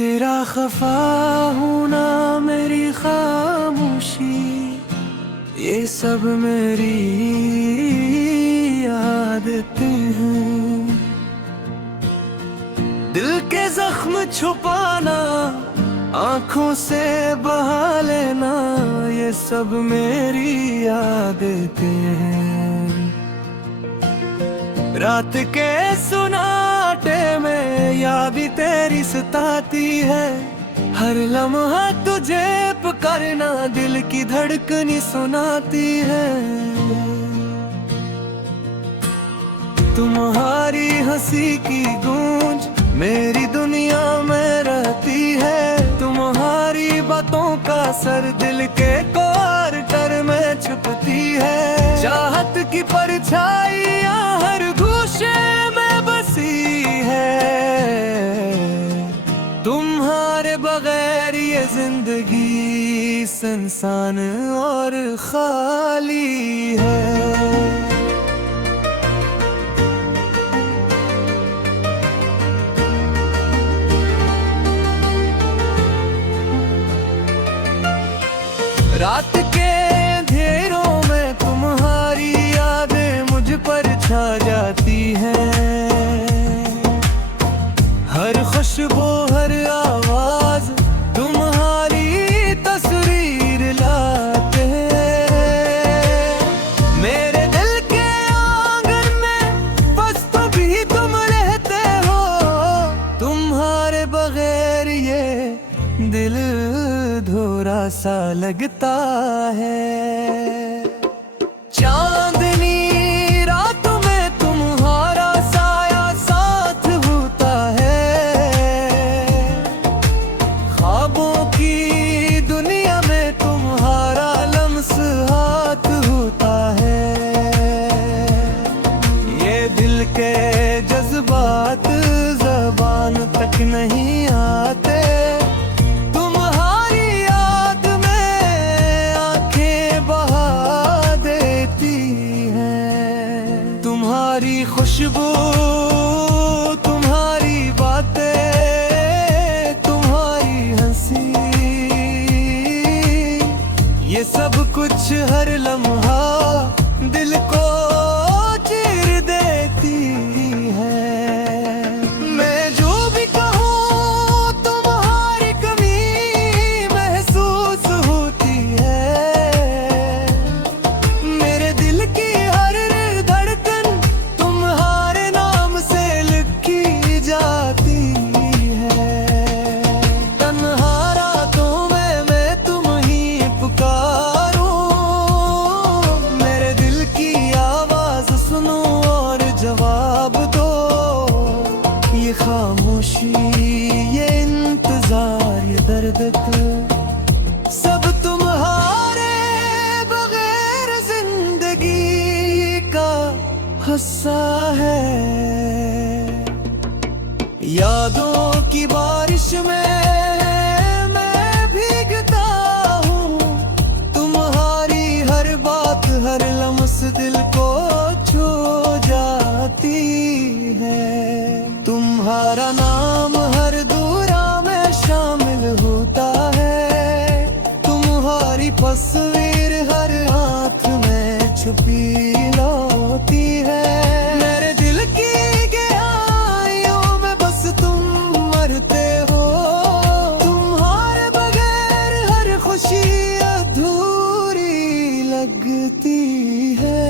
तेरा खफा हूँ ना मेरी खामोशी, ये सब मेरी आदतें हैं। दिल के जख्म छुपाना, आंखों से बहा लेना, ये सब मेरी आदतें हैं। रात के सुनाटे में याद तेरी सताती है, हर लम्हा तुझे पुकारना दिल की धड़कन सुनाती है। तुम्हारी हंसी की गूंज मेरी दुनिया में रहती है, तुम्हारी बातों का असर दिल के क्वार्टर में छुपती है। चाहत की परछाइयां हर गूशे में बसी है, तुम्हारे बगैर ये जिंदगी सुनसान और खाली है। रात के अंधेरों में तुम्हारी यादें मुझ पर छा जाती हैं, हर खुशबू हर आवाज तुम्हारी तस्वीर लाते हैं। मेरे दिल के आंगन में बस तो भी तुम रहते हो, तुम्हारे बगैर ये दिल धोरा सा लगता है। चांदनी रातों में तुम्हारा साया साथ होता है, ख्वाबों की दुनिया में तुम्हारा लम्स हाथ होता है। ये दिल के जज्बात ज़बान तक नहीं आते, तुम्हारी खुशबू तुम्हारी बातें तुम्हारी हंसी, ये सब कुछ हर लम्हा दिल को चीर देती है। मैं जो भी कहूँ तुम्हारी कमी महसूस होती है, मेरे दिल की जवाब दो। ये खामोशी ये इंतजार ये दर्द सब तुम्हारे बगैर जिंदगी का हिस्सा है। यादों की बारिश में मैं भीगता हूँ, तुम्हारी हर बात हर लम्स दिल को छू जाती है। तुम्हारा नाम हर दूरा में शामिल होता है, तुम्हारी तस्वीर हर हाथ में छुपी होती है। मेरे दिल की गहराइयों में बस तुम मरते हो, तुम्हारे बगैर हर खुशी अधूरी लगती है।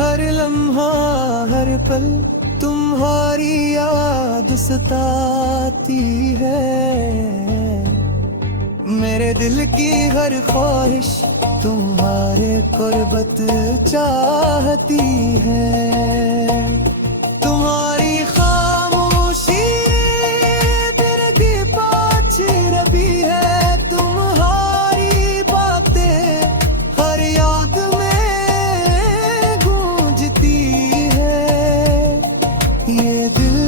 हर लम्हा हर पल तुम्हारी याद सताती है, मेरे दिल की हर ख्वाहिश तुम्हारे कुर्बत चाहती है। तुम्हारी खामोशी तेरे दी पाछी रबी है, तुम्हारी बातें हर याद में गूंजती है। ये दिल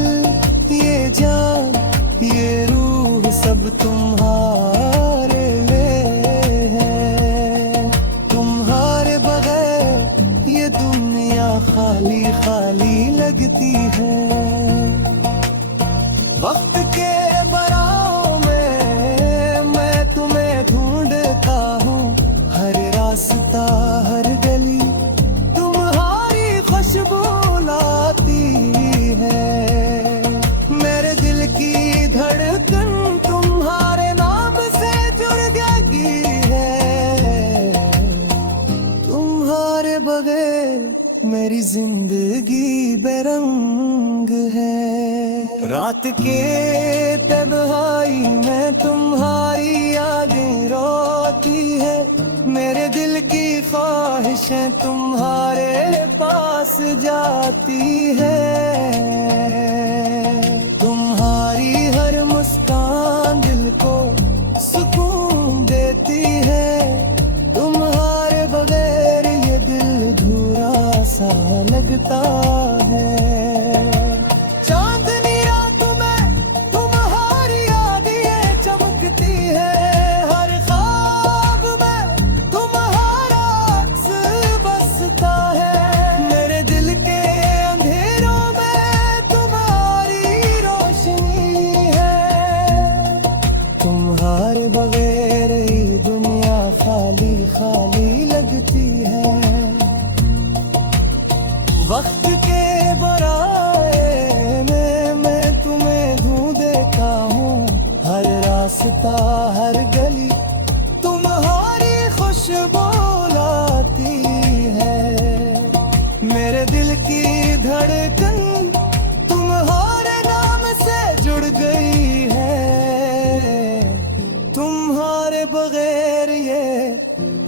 ये जान ये रूह सब तुम्हारे लिए है, तुम्हारे बगैर ये दुनिया खाली खाली लगती है। वक्त के बराओं रात के तन्हाई में तुम्हारी यादें रोती है, मेरे दिल की ख्वाहिशें तुम्हारे पास जाती है। तुम्हारी हर मुस्कान दिल को सुकून देती है, तुम्हारे बगैर ये दिल धूरा सा लगता है। चांदनी रात में तुम्हारी यादें चमकती है, हर ख्वाब में तुम्हारा अक्स बसता है। मेरे दिल के अंधेरों में तुम्हारी रोशनी है, तुम्हारे बगैर ये दुनिया खाली खाली लगती है। वक्त के बराए में मैं तुम्हें ढूंढता हूँ, हर रास्ता हर गली तुम्हारी खुशबू लाती है। मेरे दिल की धड़कन तुम्हारे नाम से जुड़ गई है, तुम्हारे बगैर ये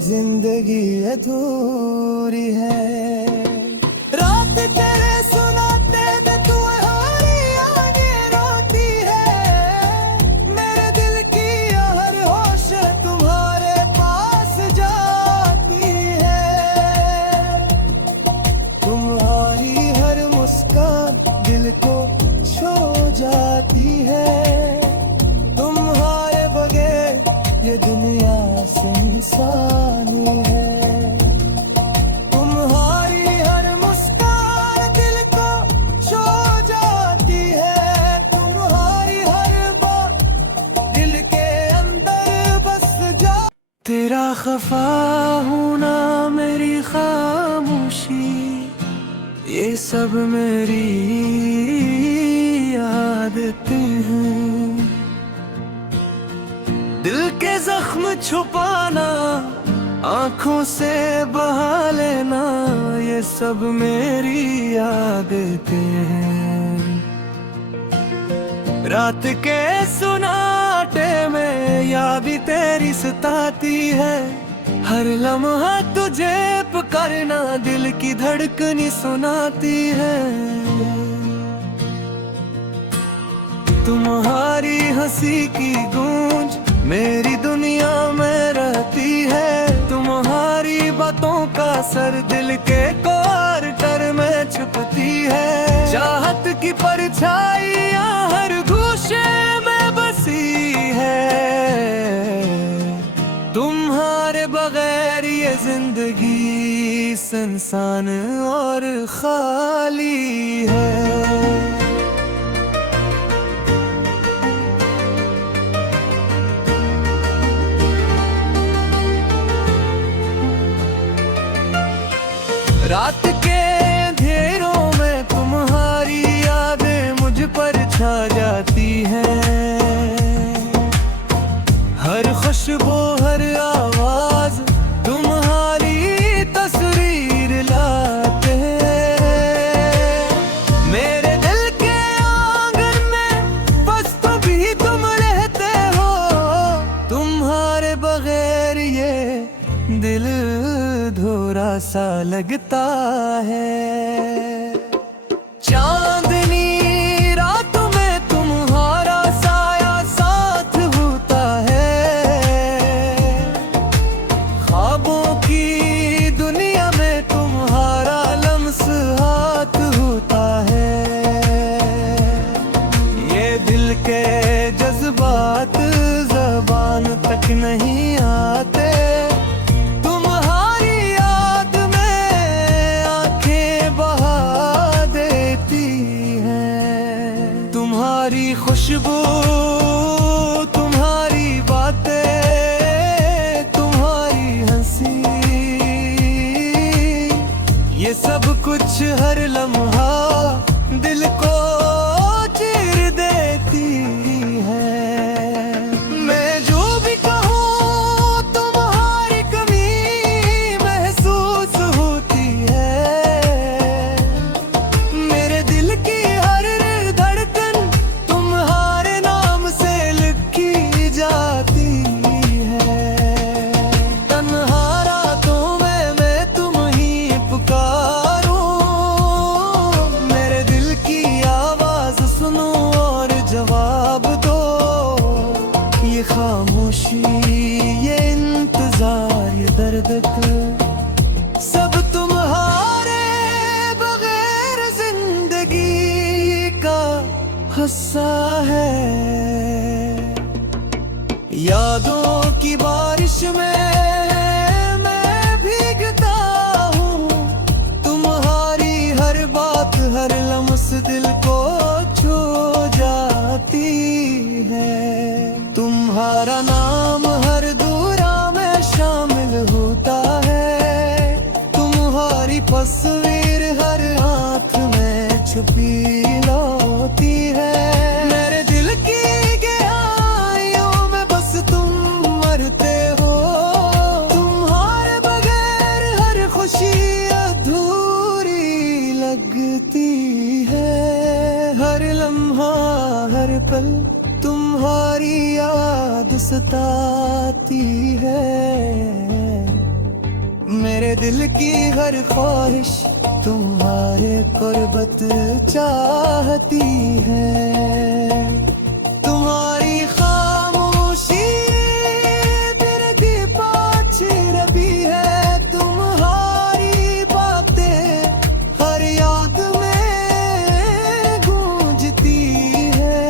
जिंदगी अधूरी है। रात तेरे सुनाते थे तुम्हारी यादें रोती है, मेरे दिल की हर होश तुम्हारे पास जाती है। तुम्हारी हर मुस्कान दिल को छू जाती है, तुम्हारे बगैर ये दुनिया सुनसानी है। तेरा खफा होना मेरी खामोशी, ये सब मेरी आदतें हैं। दिल के जख्म छुपाना, आंखों से बहा लेना, ये सब मेरी आदतें हैं। रात के सुनाटे में यादें तेरी सताती है, हर लम्हा तुझे पुकारना दिल की धड़कन सुनाती है। तुम्हारी हंसी की गूंज मेरी दुनिया में रहती है, तुम्हारी बातों का असर दिल के क्वार्टर में छुपती है। चाहत की परछाइयां हर गूशे में बसी है, तुम्हारे बगैर ये जिंदगी सुनसान और खाली है। रात के अंधेरों में तुम्हारी यादें मुझ पर छा जाती हैं, हर खुशबू हर आवाज तुम्हारी तस्वीर लाते हैं। मेरे दिल के आंगन में बस तो भी तुम रहते हो, तुम्हारे बगैर ये दिल धोरा सा लगता है। चांदनी रात में तुम्हारा साया साथ होता है, ख्वाबों की दुनिया में तुम्हारा लम्स हाथ होता है। ये दिल के जज्बात ज़बान तक नहीं आते, तुम्हारी खुशबू तुम्हारी बातें तुम्हारी हंसी, ये सब कुछ हर लम्हा दिल को चीर देती है। मैं जो भी कहूँ खामोशी, ये इंतजार, ये दर्द सब तुम्हारे बगैर जिंदगी का हिस्सा है। यादों की बारिश में मैं भीगता हूँ, तुम्हारी हर बात हर लम्स दिल को छू जाती है। तुम्हारा नाम हर दूरा में शामिल होता है, तुम्हारी तस्वीर हर आँख में छुपी होती है। मेरे दिल की गहराइयों में बस तुम मरते हो, तुम्हारे बगैर हर खुशी अधूरी लगती है। हर लम्हा हर पल तुम्हारी याद सताती है। मेरे दिल की हर ख्वाहिश तुम्हारे कुर्बत चाहती है। तुम्हारी खामोशी तेरे दी पाछी रबी है, तुम्हारी बातें हर याद में गूंजती है।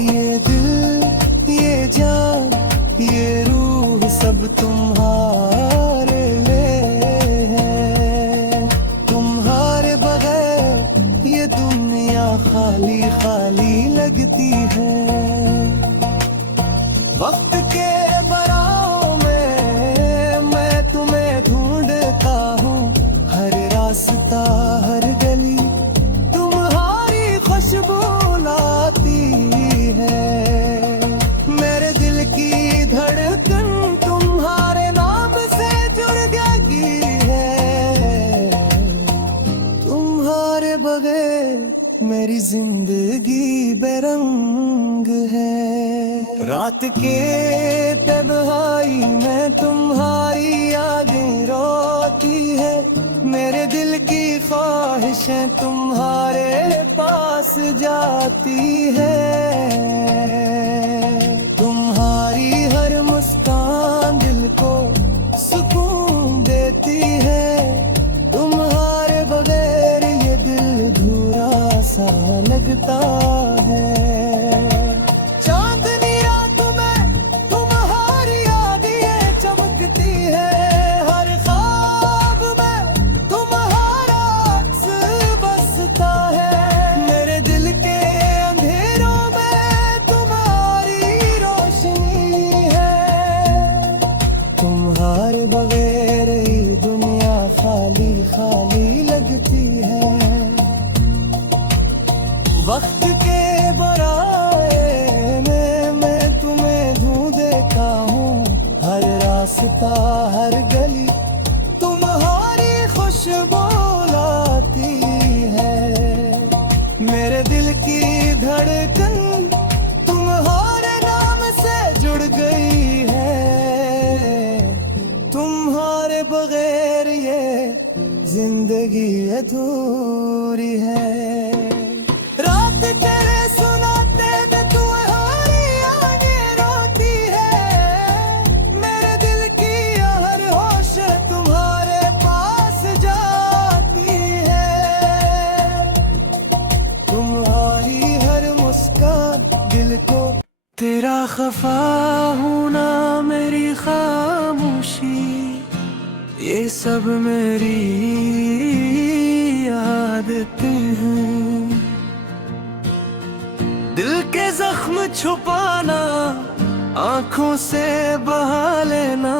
ये दिल, ये जान, ये रूह सब तुम्हारे लिए है। तुम्हारे बगैर ये दुनिया खाली खाली लगती है। वक्त के बराहों में मैं तुम्हें ढूंढता हूँ, हर रास्ता हर गली तुम्हारी खुशबू लाती है। मेरे दिल की धड़कन तुम्हारे नाम से जुड़ गई है। तुम्हारे बगैर मेरी जिंदगी बेरंग है। रात के तन्हाई में तुम्हारी यादें रोती है। मेरे दिल की ख्वाहिशें तुम्हारे पास जाती है। तुम्हारी हर मुस्कान दिल को सुकून देती है। तुम्हारे बगैर ये दिल धूरा सा लगता है। चांदनी रात में तुम्हारी यादें चमकती है, हर ख्वाब में तुम्हारा अक्स बसता है। मेरे दिल के अंधेरों में तुम्हारी रोशनी है। तुम्हारे बगैर ये दुनिया खाली खाली लगती है। वक्त के बराए में मैं तुम्हें ढूंढता हूँ, हर रास्ता हर गली तुम्हारी खुशबू लाती है। मेरे दिल की धड़कन तुम्हारे नाम से जुड़ गई है। तुम्हारे बगैर ये जिंदगी अधूरी है। रात तेरे सुनाते थे तुम्हारी यादें रोती है। मेरे दिल की हर होश तुम्हारे पास जाती है। तुम्हारी हर मुस्कान दिल को तेरा खफा होना, मेरी खामोशी, ये सब मेरी आदतें हैं। दिल के जख्म छुपाना, आंखों से बहा लेना,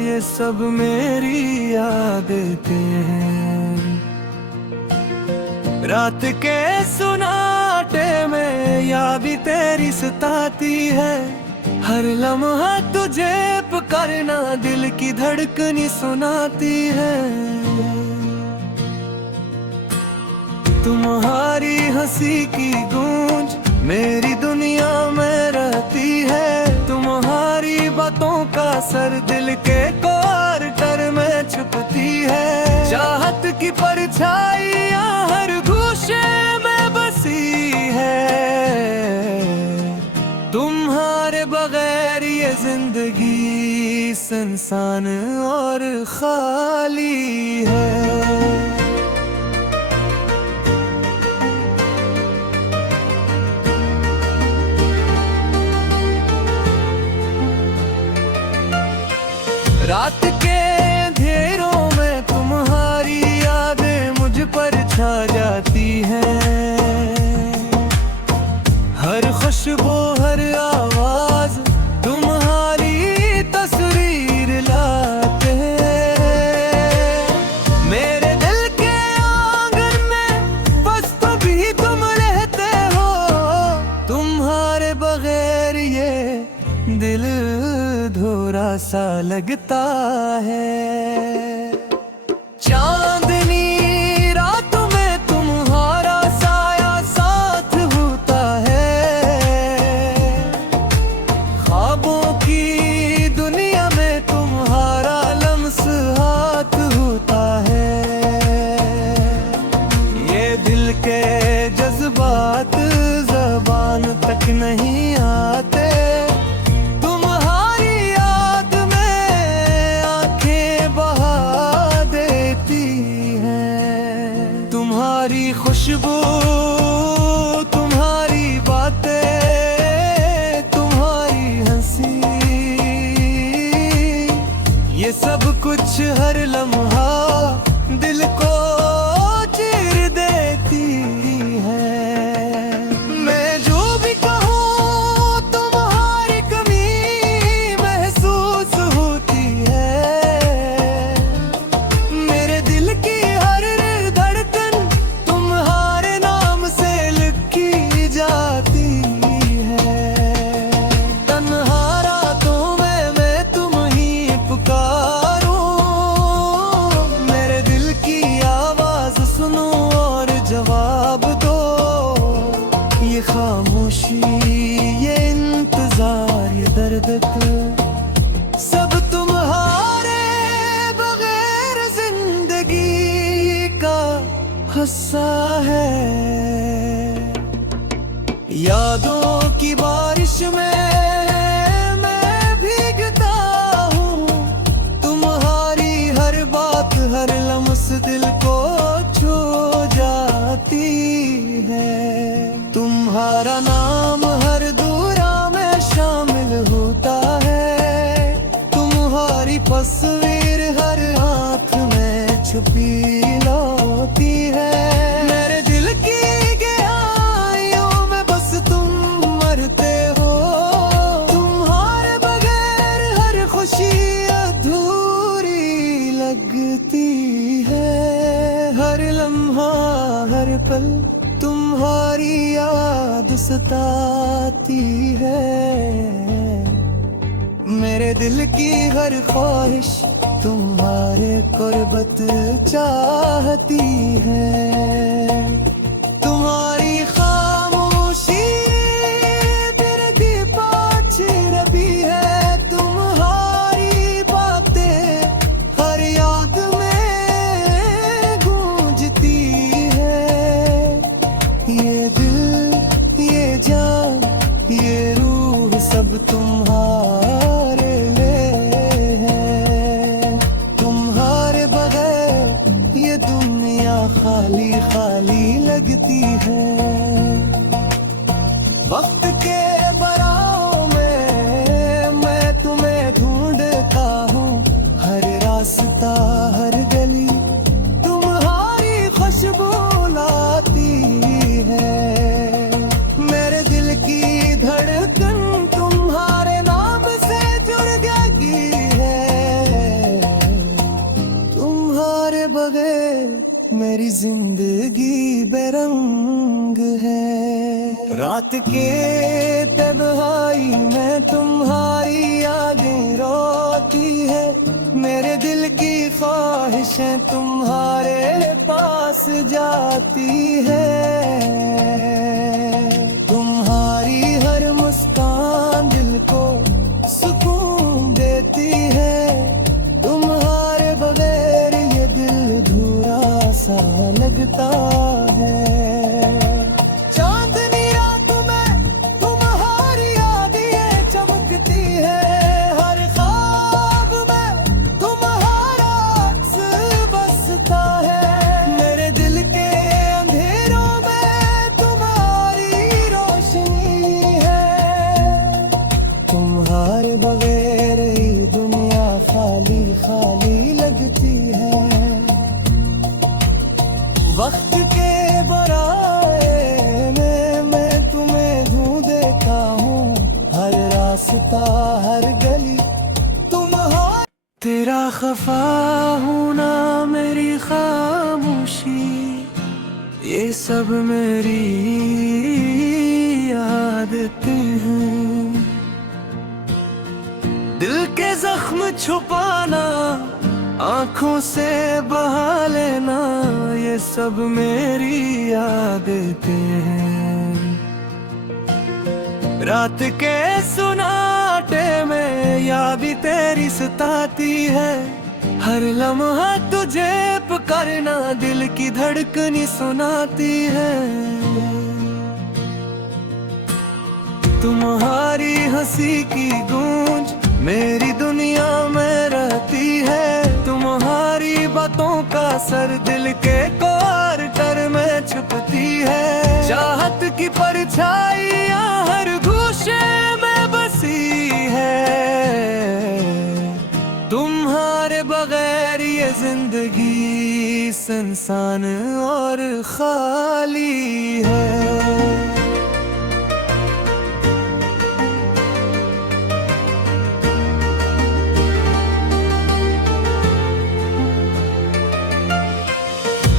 ये सब मेरी आदतें हैं। रात के सुनाटे में याद तेरी सताती है। हर लम्हा तुझे पुकारना, दिल की धड़कनी सुनाती है। तुम्हारी हंसी की गूंज मेरी दुनिया में रहती है। तुम्हारी बातों का असर दिल के क्वार्टर में छुपती है। चाहत की परछाइयां हर गूशे में बसी है। तुम्हारे बगैर ये जिंदगी सुनसान और खाली है। रात के अंधेरों में तुम्हारी यादें मुझ पर छा जाती हैं। हर खुशबू हर आवाज तुम्हारी तस्वीर लाते हैं। मेरे दिल के आंगन में बस भी तुम रहते हो। तुम्हारे बगैर ये दिल थोड़ा सा लगता है। चांदनी रातों में तुम्हारा साया साथ होता है। ख्वाबों की दुनिया में तुम्हारा लम्स हाथ होता है। ये दिल के जज्बात ज़बान तक नहीं आते। तुम्हारी खुशबू तुम्हारी बातें तुम्हारी हंसी, ये सब कुछ हर लम्हा दिल को चीर देती है। मैं जो भी कहूँ तुम्हारी कमी महसूस होती है। मेरे दिल की हर जवाब दो। ये खामोशी ये इंतजार ये दर्द सब तुम्हारे बगैर जिंदगी का हिस्सा है। यादों की बारिश में मैं भीगता हूँ। तुम्हारी हर बात हर लम्स दिल को छू जाती है। तुम्हारा नाम हर दूरा में शामिल होता है। तुम्हारी तस्वीर हर आँख में छुपी होती है। मेरे दिल की गहराइयों में बस तुम मरते हो। तुम्हारे बगैर हर खुशी अधूरी लगती है। हर लम्हा हर पल तुम्हारी याद सताती है। मेरे दिल की हर ख्वाहिश तुम्हारे कुर्बत चाहती है। तुम्हारी खामोशी तेरे दीपाच रबी है। तुम्हारी बातें हर याद में गूंजती है। ये दिल ये जान ये रूह सब तुम्हारे लिए है। तुम्हारे बगैर ये दुनिया खाली खाली लगती है। वक्त के बराहों में मैं तुम्हें ढूंढता हूँ। हर रास्ता हर गली तुम्हारी खुशबू लाती है। मेरे दिल की धड़कन तुम्हारे नाम से जुड़ गई है। तुम्हारे बगैर मेरी जिंदगी बेरंग है। रात के तन्हाई में तुम्हारी यादें रोती है। मेरे दिल की ख्वाहिशें तुम्हारे पास जाती है। तुम्हारी हर मुस्कान दिल को सुकून देती है। तुम्हारे बगैर ये दिल धूरा सा लगता है। चांदनी रात में तुम्हारी यादें तुम्हारे बगैर ये दुनिया खाली खाली लगती है। वक्त के बराए में मैं तुम्हें ढूंढ देता हूँ, हर रास्ता हर गली तुम्हारा। तेरा खफा होना मेरी खामोशी, ये सब मेरी आदतें हैं। दिल के जख्म छुपाना, आंखों से बहा लेना, ये सब मेरी आदतें हैं। रात के सुनाटे में याद तेरी सताती है, हर लम्हा तुझे पुकारना दिल की धड़कनी सुनाती है। तुम्हारी हंसी की गूंज मेरी दुनिया में रहती है, तुम्हारी बातों का असर दिल के क्वार्टर में छुपती है। चाहत की परछाइयां हर गूशे में बसी है, तुम्हारे बगैर ये जिंदगी सुनसान और खाली है।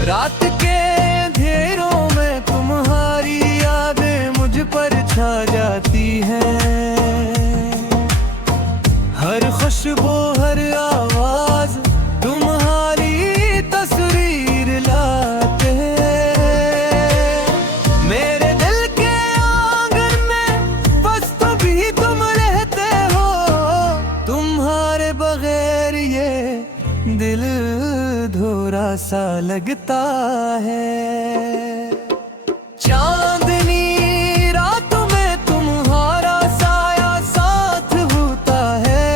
रात के अंधेरों में तुम्हारी यादें मुझ पर छा जाती हैं, हर खुशबू हर आवाज तुम्हारी तस्वीर लाते हैं। मेरे दिल के आंगन में बस तभी तुम रहते हो, तुम्हारे बगैर ये दिल थोड़ा सा लगता है। चांदनी रातों में तुम्हारा साया साथ होता है,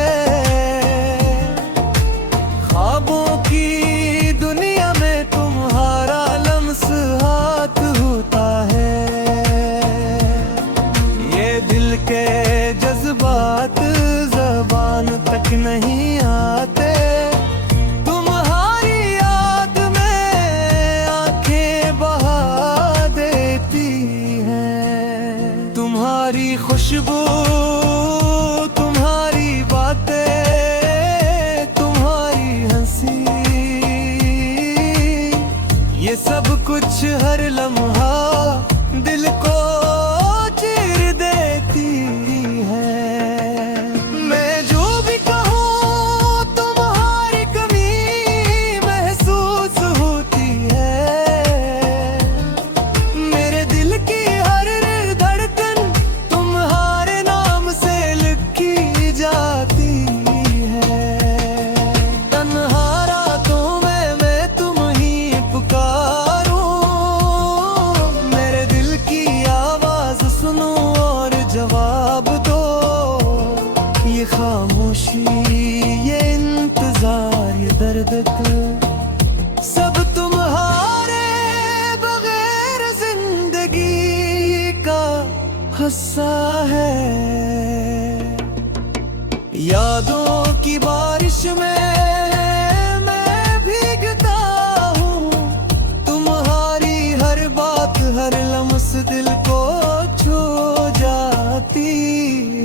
ख्वाबों की दुनिया में तुम्हारा लम्स हाथ होता है। ये दिल के जज्बात ज़बान तक नहीं आते, तुम्हारी खुशबू तुम्हारी बातें तुम्हारी हंसी, ये सब कुछ हर लम्हा दिल को चीर देती है। मैं जो भी कहूँ तुम्हारी कमी महसूस होती है, मेरे दिल की जवाब दो। ये खामोशी ये इंतजार ये दर्द सब तुम्हारे बगैर जिंदगी का हिस्सा है। यादों की बारिश में मैं भीगता हूँ, तुम्हारी हर बात हर लम्स दिल को छू जाती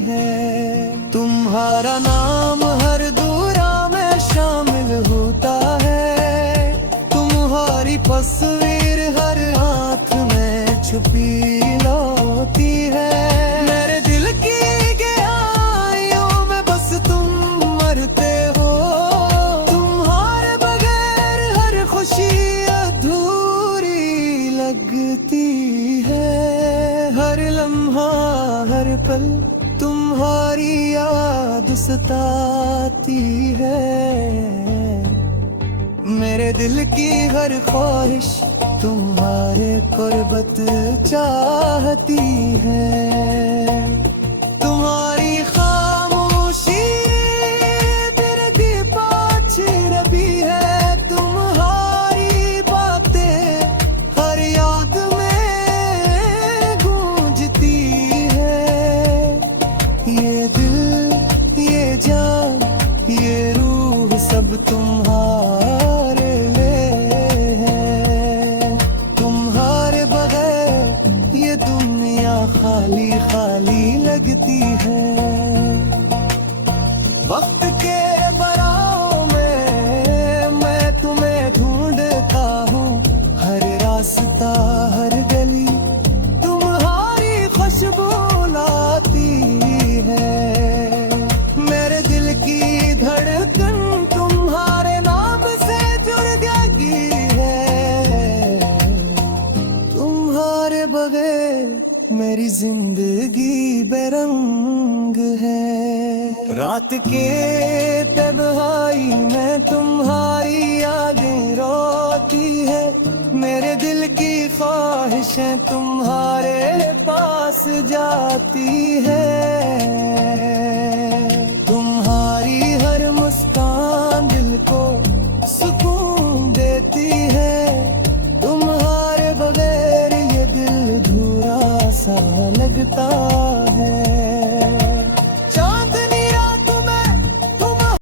है। तुम्हारा नाम हर दूरा में शामिल होता है, तुम्हारी तस्वीर हर हाथ में छुपी होती है। मेरे दिल की गहराइयों में बस तुम मरते हो, तुम्हारे बगैर हर खुशी अधूरी लगती है। हर लम्हा हर पल तुम्हारी याद सताती है, मेरे दिल की हर ख्वाहिश तुम्हारे कुर्बत चाहती है। तुम्हारी खामोशी तेरे दीपाच रबी है, तुम्हारी बातें हर याद में गूंजती है। ये दिल सब तुम्हारे लिए है। तुम्हारे बगैर ये दुनिया खाली खाली लगती है। वक्त के बराहों में मैं तुम्हें ढूंढता हूँ, हर रास्ता हर गली तुम्हारी खुशबू लाती है। मेरे दिल की धड़कन तुम्हारे नाम से जुड़ गई है। तुम्हारे बगैर मेरी जिंदगी बेरंग है। रात के तन्हाई में तुम्हारी यादें रोती है। मेरे दिल की ख्वाहिशें तुम्हारे पास जाती है। तुम्हारी हर मुस्कान दिल को सुकून देती है। तुम्हारे बगैर ये दिल अधूरा सा लगता